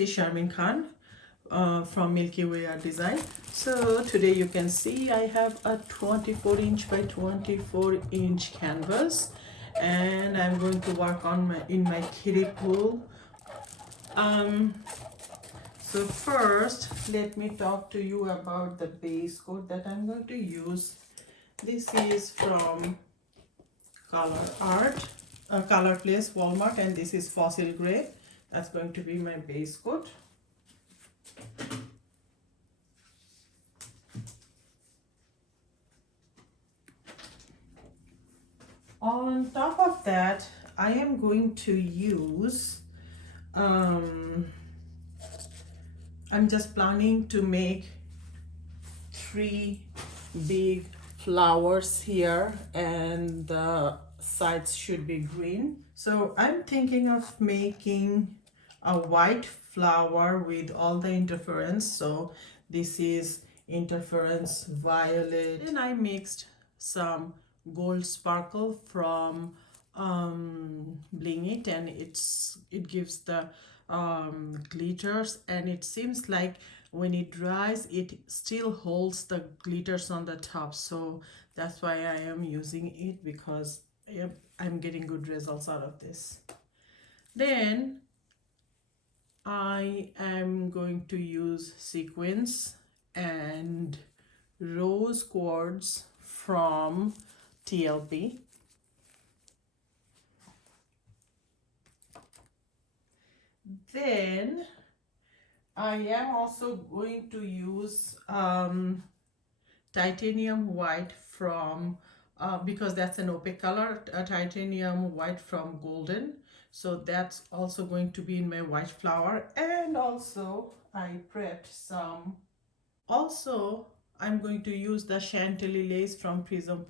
this is Sharmin Khan from Milky Way Art Design. So today you can see I have a 24 inch by 24 inch canvas, and I'm going to work on my kiddie pool. So first let me talk to you about the base coat that I'm going to use. This is from ColourArt, Color Place, Walmart, and this is Fossil Gray. That's going to be my base coat. On top of that, I am going to use, I'm just planning to make 3 big flowers here, and the sides should be green. So I'm thinking of making a white flower with all the interference. So this is interference violet, and I mixed some gold sparkle from Bling It, and it gives the glitters, and it seems like when it dries it still holds the glitters on the top. So that's why I am using it, because I'm getting good results out of this. Then I am going to use sequins and rose quartz from TLP. Then I am also going to use titanium white from, because that's an opaque color, titanium white from Golden. So that's also going to be in my white flower. And also I prepped some. Also I'm going to use the Chantilly lace from Prizm.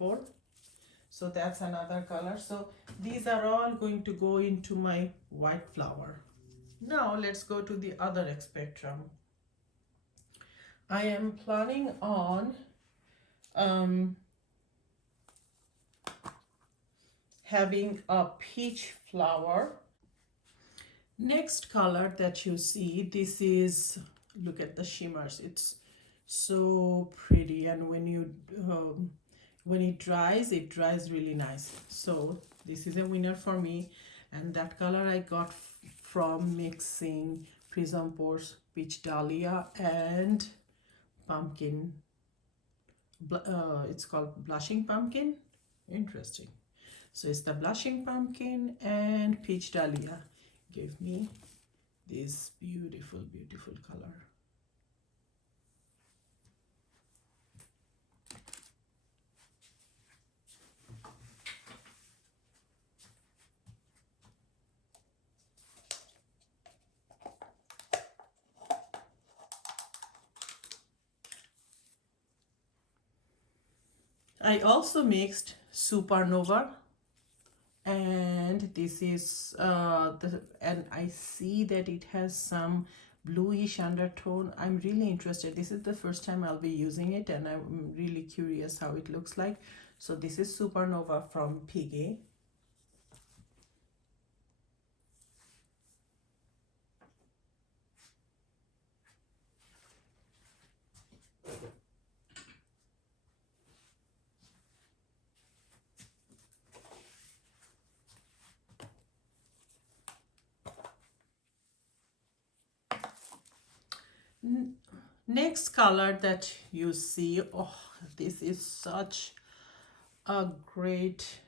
So that's another color. So these are all going to go into my white flower. Now let's go to the other spectrum. I am planning on having a peach flower. Next color that you see, this is, look at the shimmers, it's so pretty, and when it dries really nice. So this is a winner for me, and that color I got from mixing Prizm Peach Dahlia and pumpkin. It's called Blushing Pumpkin. Interesting. So it's the Blushing Pumpkin and Peach Dahlia gave me this beautiful color. I also mixed Supernova, and this is and I see that it has some bluish undertone. I'm really interested. This is the first time I'll be using it, and I'm really curious how it looks like. So this is Supernova from Piggy. Next color that you see, oh, this is such a great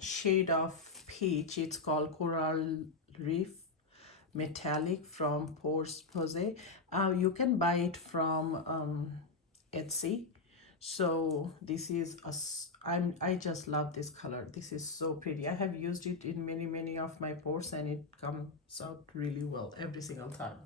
shade of peach. It's called Coral Reef Metallic from Posse. You can buy it from Etsy. So this is I just love this color. This is so pretty. I have used it in many of my pours, and it comes out really well every single time.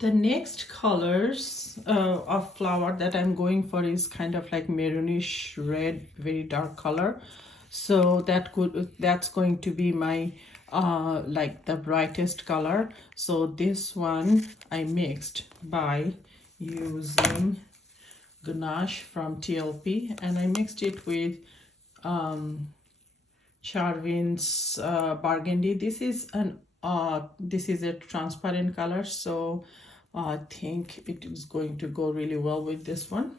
The next colors of flower that I'm going for is kind of like maroonish red, very dark color. So that's going to be my like the brightest color. So this one I mixed by using ganache from TLP, and I mixed it with Charvin's burgundy. This is a transparent color, so I think it is going to go really well with this one.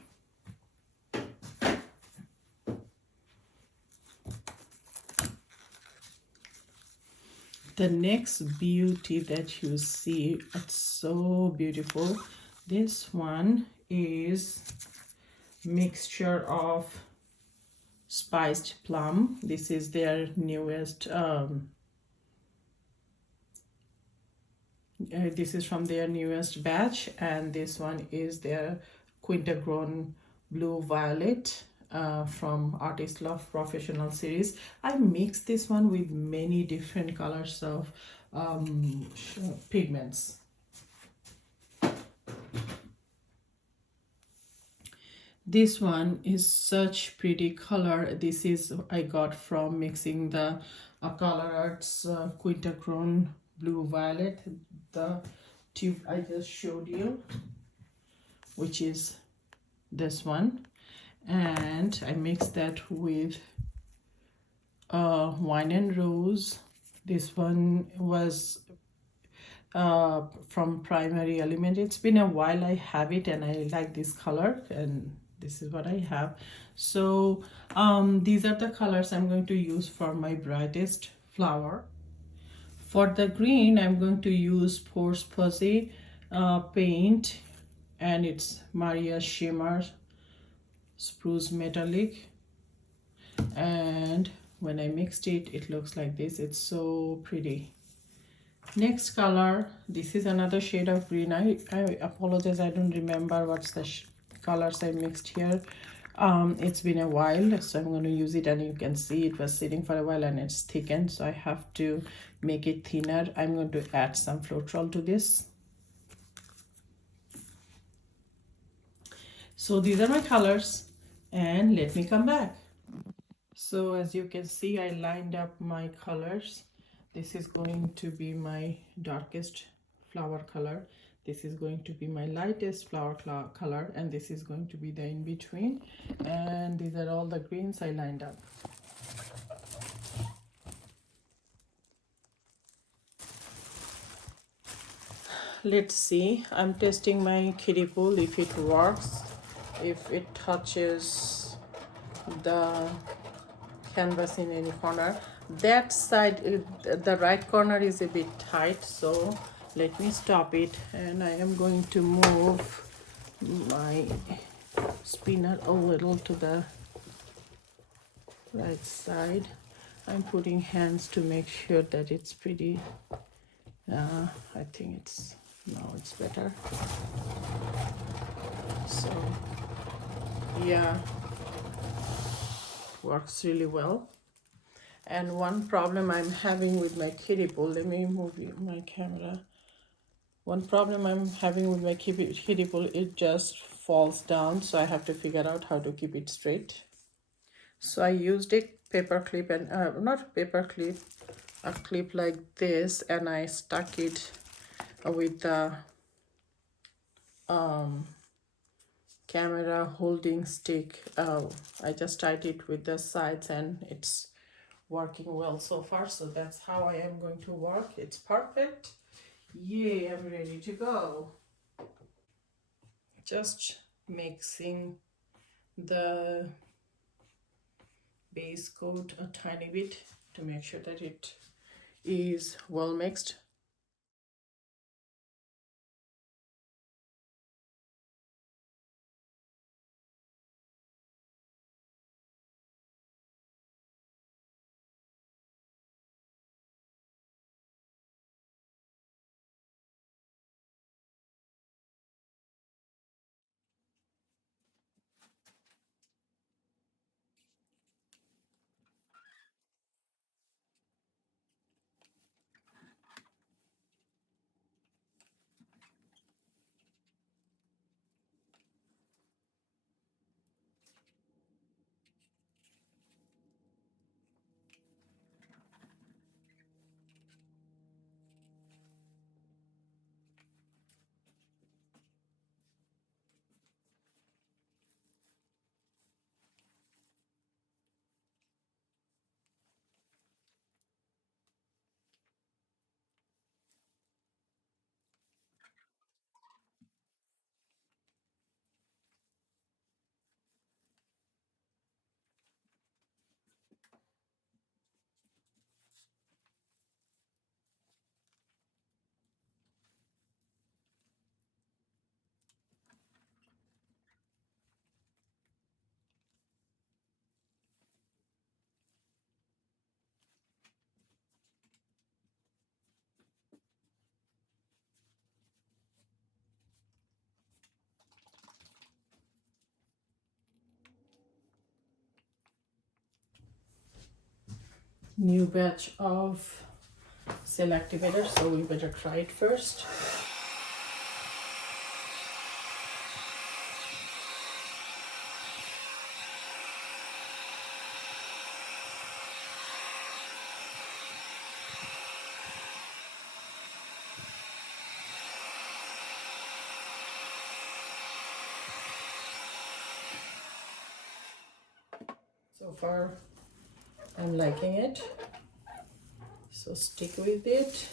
The next beauty that you see, it's so beautiful. This one is mixture of spiced plum. This is their newest this is from their newest batch, and this one is their quinacridone blue violet from Artist Love Professional series. I mixed this one with many different colors of pigments. This one is such pretty color. This is I got from mixing the ColourArt's quinacridone blue violet, the tube I just showed you, which is this one, and I mixed that with wine and rose. This one was from Primary Element. It's been a while I have it, and I like this color, and this is what I have. So these are the colors I'm going to use for my brightest flower. For the green, I'm going to use Posse paint, and it's Maria Shimmer Spruce Metallic. And when I mixed it, it looks like this. It's so pretty. Next color, this is another shade of green. I apologize, I don't remember what's the colors I mixed here. It's been a while, so I'm going to use it, and you can see it was sitting for a while and it's thickened, so I have to make it thinner. I'm going to add some Floetrol to this. So these are my colors, and let me come back. So as you can see, I lined up my colors. This is going to be my darkest flower color. This is going to be my lightest flower color, and this is going to be the in-between. And these are all the greens I lined up. Let's see. I'm testing my kiddie pool if it works, if it touches the canvas in any corner. That side, the right corner is a bit tight, so let me stop it, and I am going to move my spinner a little to the right side. I'm putting hands to make sure that it's pretty. I think it's, now it's better. So yeah, works really well. And one problem I'm having with my kiddie pool, let me move my camera. One problem I'm having with my kiddie pool, it just falls down, so I have to figure out how to keep it straight. So I used a paper clip, and not paper clip, a clip like this, and I stuck it with the camera holding stick. I just tied it with the sides, and it's working well so far. So that's how I am going to work. It's perfect. Yay, I'm ready to go. Just mixing the base coat a tiny bit to make sure that it is well mixed. New batch of cell activator, so we better try it first. So far I'm liking it, so stick with it.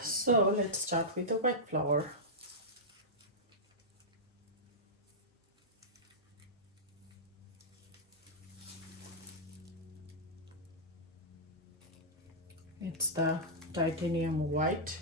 So let's start with the white flower. It's the titanium white.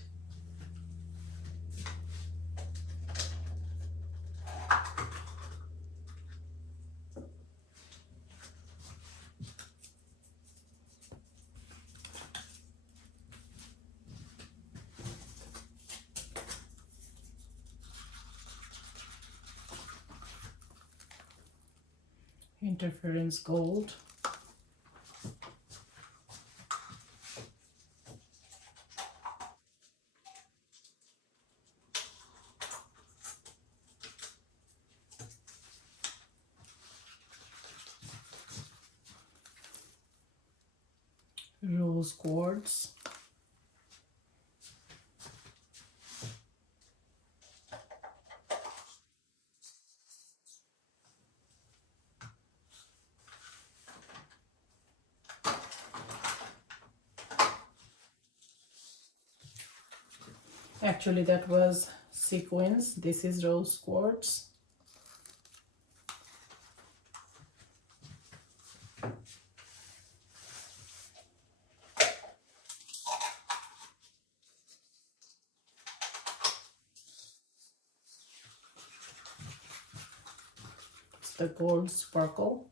Interference gold. Rose quartz. Actually, that was sequins. This is rose quartz. It's the gold sparkle.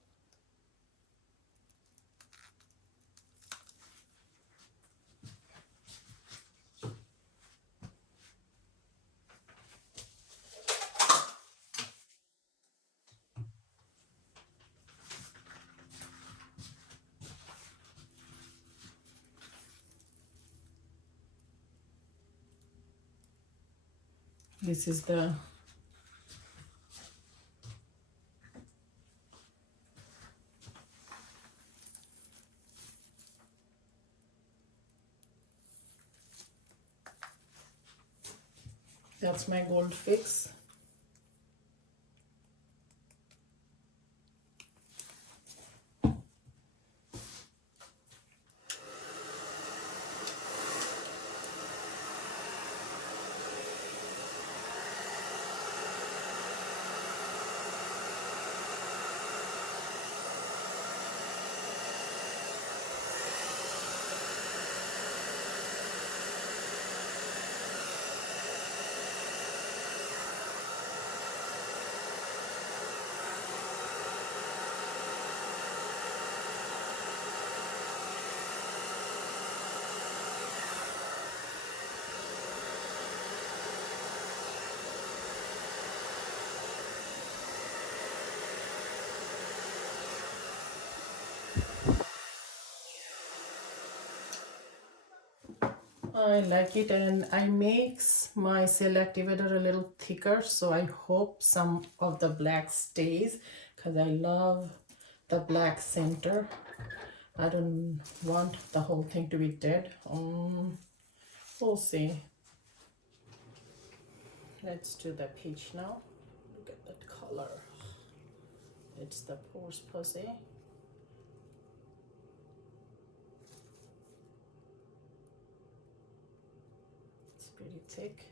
This is the that's my gold fix. I like it, and I makes my cell activator a little thicker, so I hope some of the black stays because I love the black center. I don't want the whole thing to be dead. We'll see. Let's do the peach now. Look at that color. It's the Posse. It's pretty thick.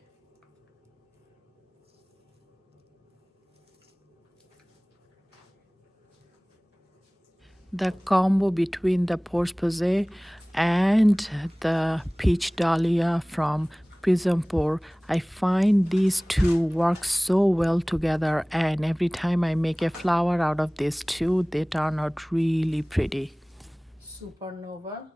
The combo between the Posse and the peach dahlia from Prizm, I find these two work so well together, and every time I make a flower out of these two, they turn out really pretty. Supernova.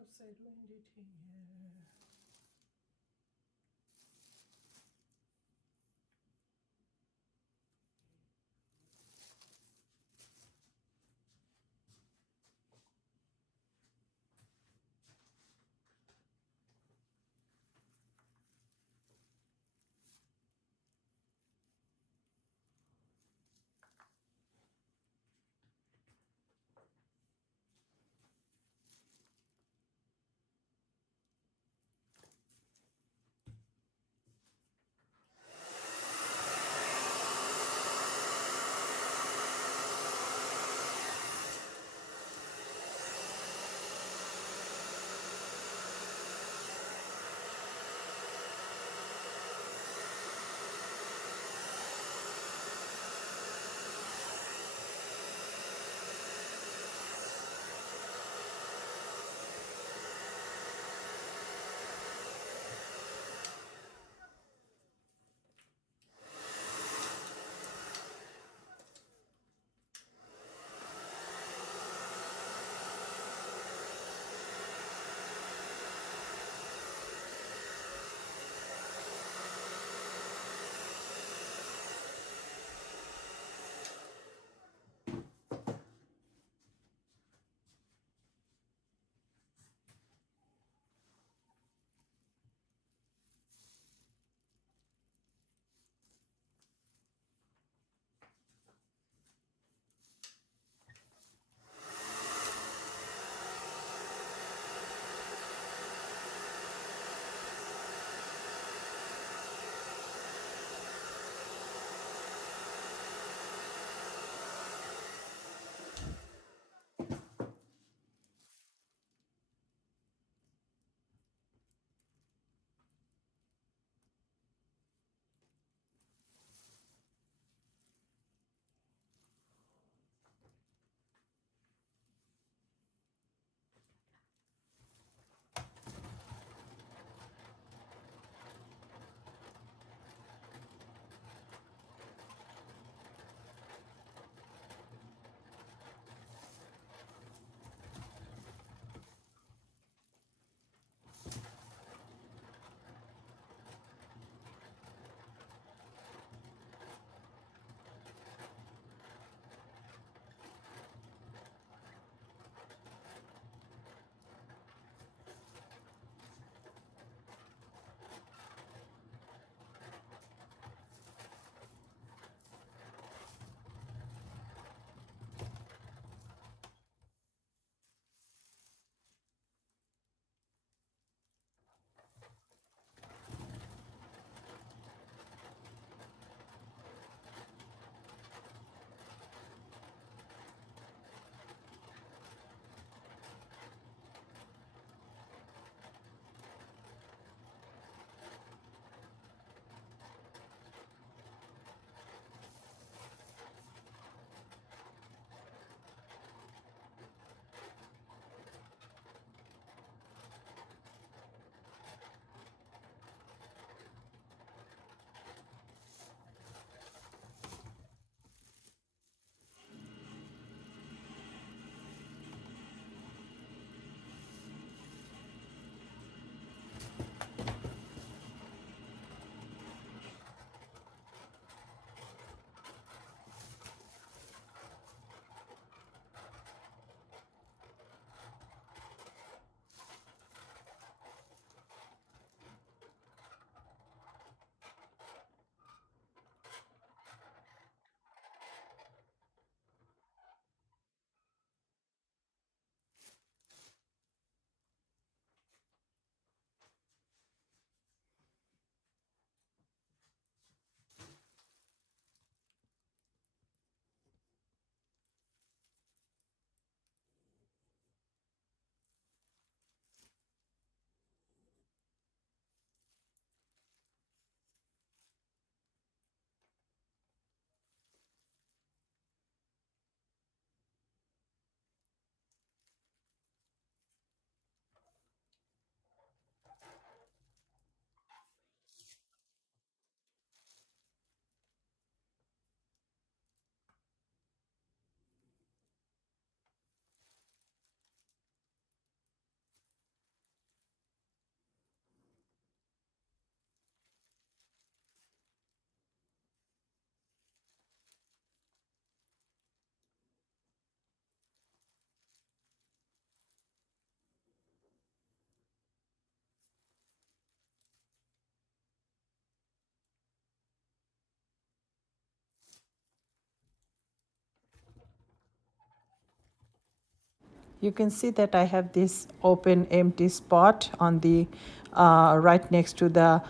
Outside wind it here. You can see that I have this open empty spot on the right next to the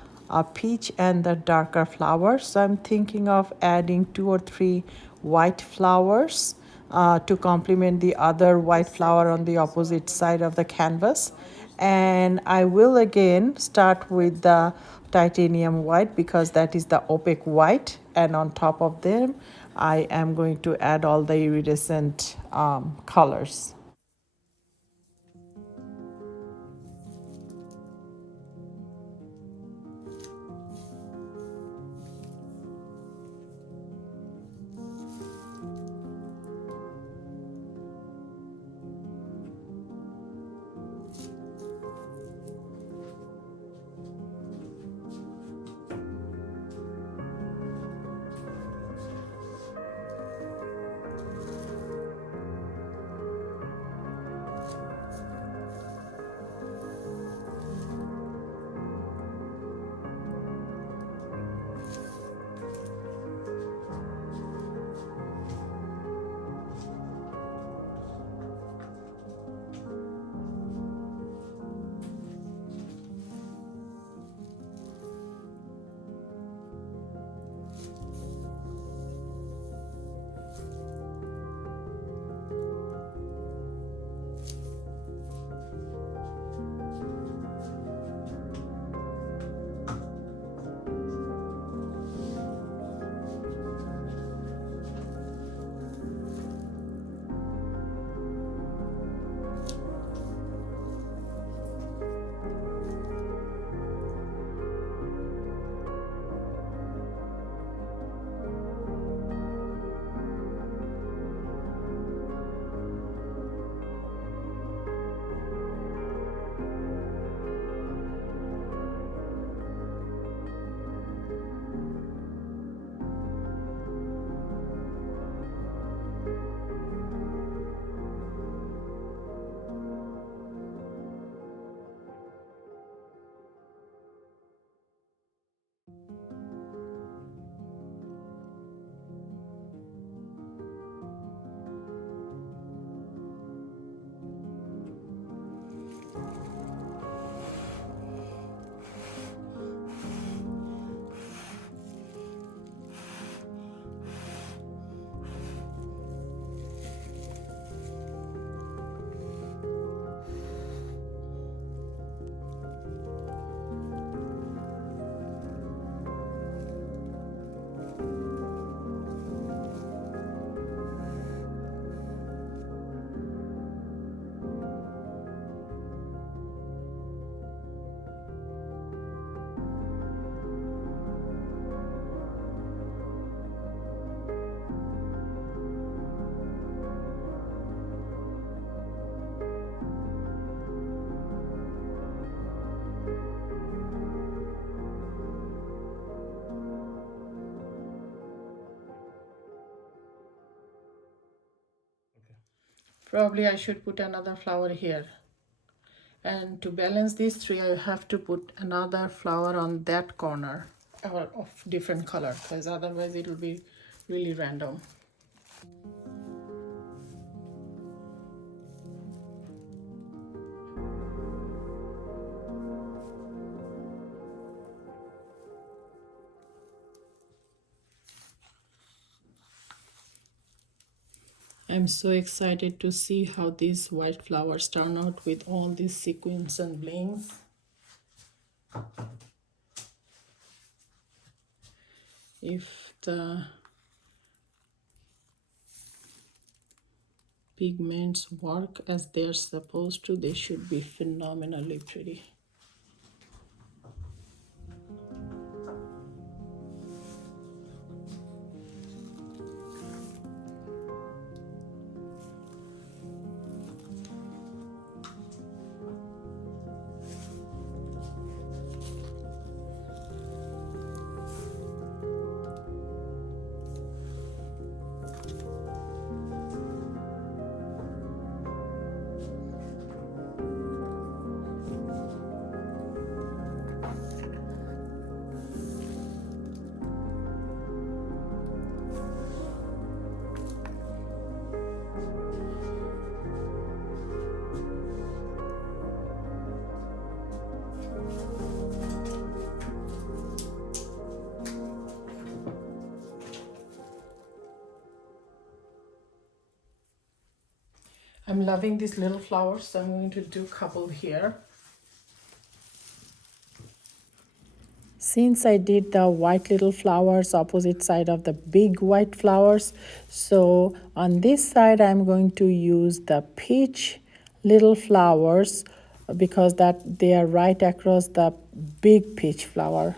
peach and the darker flowers. So I'm thinking of adding 2 or 3 white flowers to complement the other white flower on the opposite side of the canvas. And I will again start with the titanium white because that is the opaque white, and on top of them I am going to add all the iridescent colors. Probably I should put another flower here. And to balance these three, I have to put another flower on that corner of different color, because otherwise it will be really random. I'm so excited to see how these white flowers turn out with all these sequins and blings. If the pigments work as they're supposed to, they should be phenomenally pretty. I'm loving these little flowers, so I'm going to do a couple here. Since I did the white little flowers opposite side of the big white flowers, so on this side I'm going to use the peach little flowers because that they are right across the big peach flower.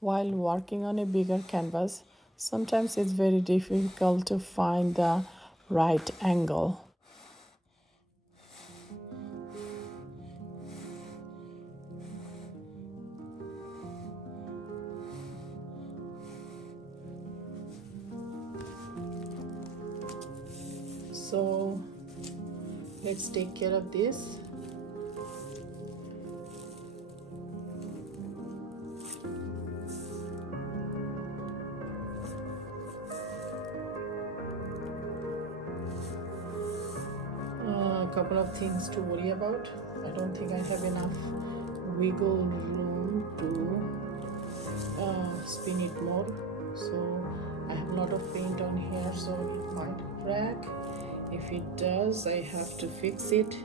While working on a bigger canvas, sometimes it's very difficult to find the right angle. So let's take care of this. A couple of things to worry about. I don't think I have enough wiggle room to spin it more. So I have a lot of paint on here, so it might crack. If it does, I have to fix it.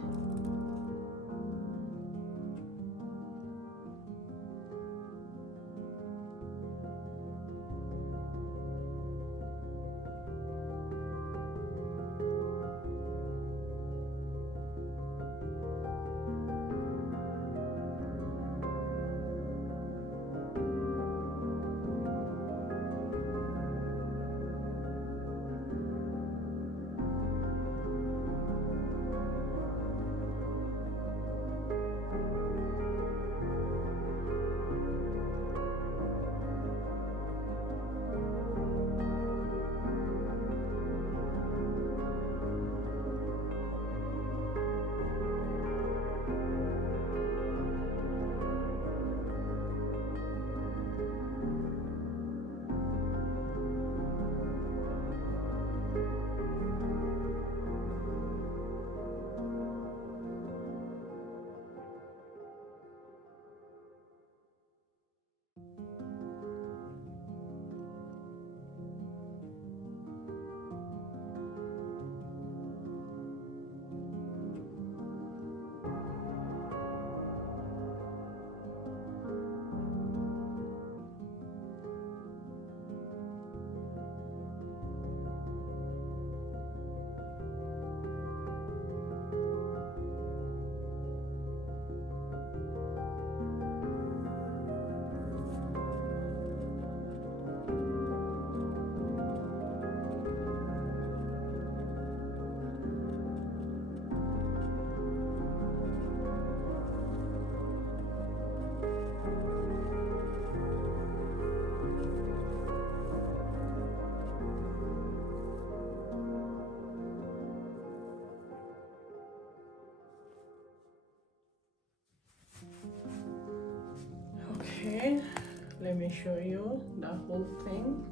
Let me show you the whole thing.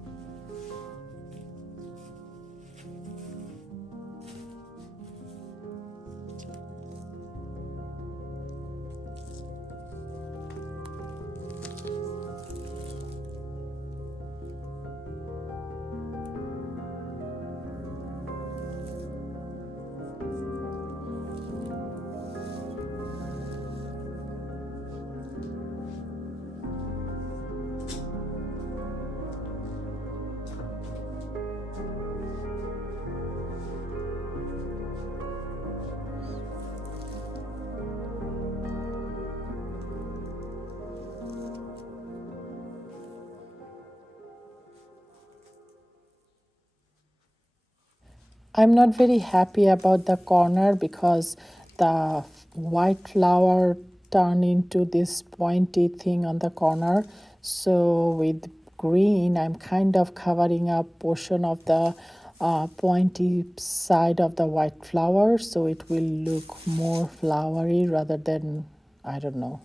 I'm not very happy about the corner because the white flower turned into this pointy thing on the corner. So with green, I'm kind of covering up portion of the pointy side of the white flower, so it will look more flowery rather than, I don't know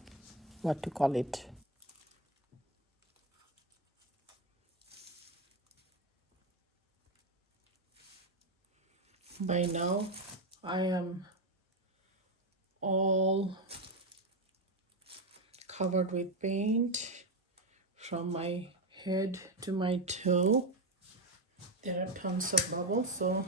what to call it. By now, I am all covered with paint from my head to my toe. There are tons of bubbles, so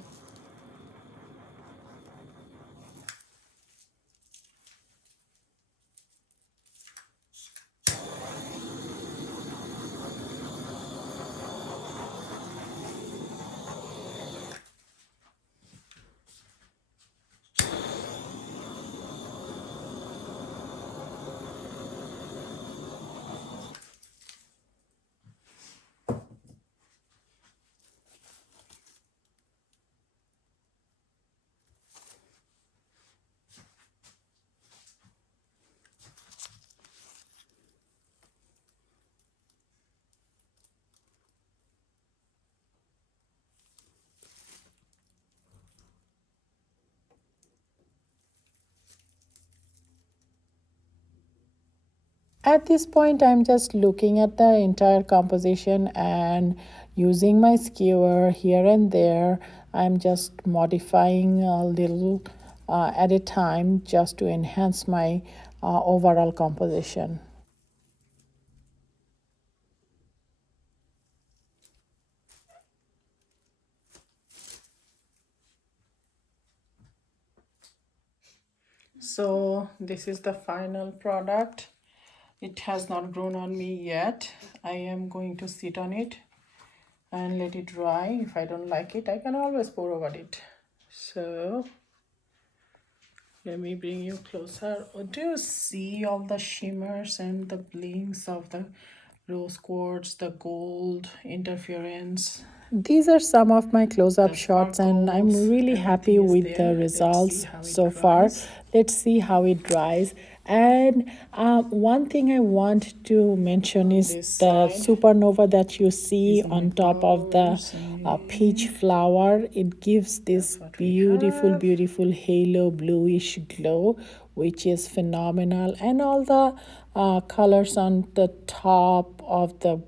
at this point, I'm just looking at the entire composition and using my skewer here and there. I'm just modifying a little at a time just to enhance my overall composition. So this is the final product. It has not grown on me yet. I am going to sit on it and let it dry. If I don't like it, I can always pour over it. So let me bring you closer. Oh, do you see all the shimmers and the blinks of the rose quartz, the gold interference? These are some of my close-up shots, and I'm really happy with the results so far. Let's see how it dries. And one thing I want to mention is the supernova that you see on top of the peach flower. It gives this beautiful, beautiful halo bluish glow, which is phenomenal. And all the colors on the top of the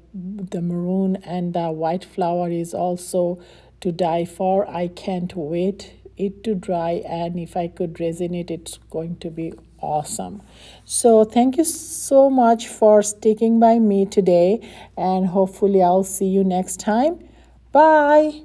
maroon and the white flower is also to die for. I can't wait it to dry, and if I could resin it, it's going to be awesome. So thank you so much for sticking by me today, and hopefully I'll see you next time. Bye.